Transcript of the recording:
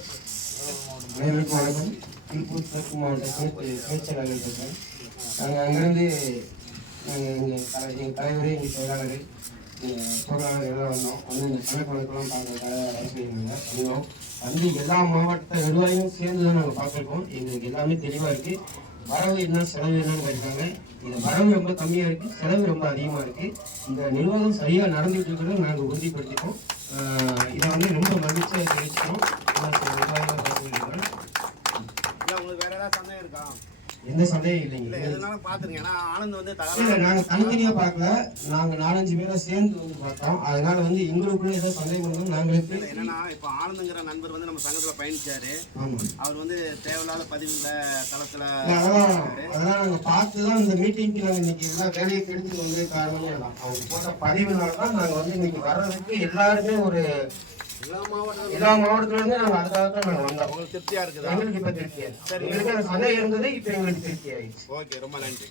அனைவருக்கும் வணக்கம். திருப்பூர் கிழக்கு மாவட்ட பேச்சாளர்கள் பேசுகிறேன். நாங்கள் அங்கேருந்து எங்கள் தலைவர், எங்கள் செயலாளர், பொருளாளர் எல்லாம் வந்தோம். வந்து இந்த கணக்கெல்லாம் பார்க்கறதுக்காக அரசியல் வந்தோம். வந்து எல்லா மாவட்ட நிர்வாகிகளும் சேர்ந்து தான் நாங்கள் பார்த்துருக்கோம். எங்களுக்கு எல்லாமே தெளிவாக இருக்குது. வரவு என்ன செலவு என்னன்னு கேட்குறாங்க. இந்த வரவு ரொம்ப கம்மியாக இருக்குது, செலவு ரொம்ப அதிகமாக இருக்குது. இந்த நிர்வாகம் சரியாக நடந்துகிட்டு இருக்கிறத நாங்கள் உறுதிப்படுத்திப்போம். இதை வந்து ரொம்ப மகிழ்ச்சியாக தெரிவிச்சுக்கிறோம். எந்த சந்தேகம் இல்லைங்க. நாங்கள் தனித்தனியாக பார்க்கல, நாங்கள் 4-5 பேரை சேர்ந்து வந்து பார்த்தோம். அதனால வந்து எங்களுக்குள்ள ஏதோ சந்தேகம் இருந்தாலும் நாங்களுக்கு என்னன்னா, இப்போ ஆனந்துங்கிற நண்பர் வந்து நம்ம சங்கத்துல பயணிச்சாரு. அவர் வந்து தேவையில்லாத பதிவுல தளத்துல அதெல்லாம் நாங்கள் பார்த்து தான் இந்த மீட்டிங்க்கு நாங்கள் இன்னைக்கு எல்லாம் வேலையை கெடுத்து வந்து காரணமே தான் அவங்க போட்ட பதிவுனால தான் நாங்கள் வந்து இன்னைக்கு வர்றதுக்கு எல்லாருமே ஒரு எல்லா மாவட்டத்துல இருந்து நாங்கள் அதுக்காக தான் நாங்கள் வந்தோம். உங்களுக்கு திருப்தியா இருக்குது? எங்களுக்கு இப்போ திருப்தியா, எங்களுக்கு அந்த சந்தேகம் இருந்தது, இப்போ எங்களுக்கு திருப்தி ஆயிடுச்சு. ஓகே, ரொம்ப நன்றி.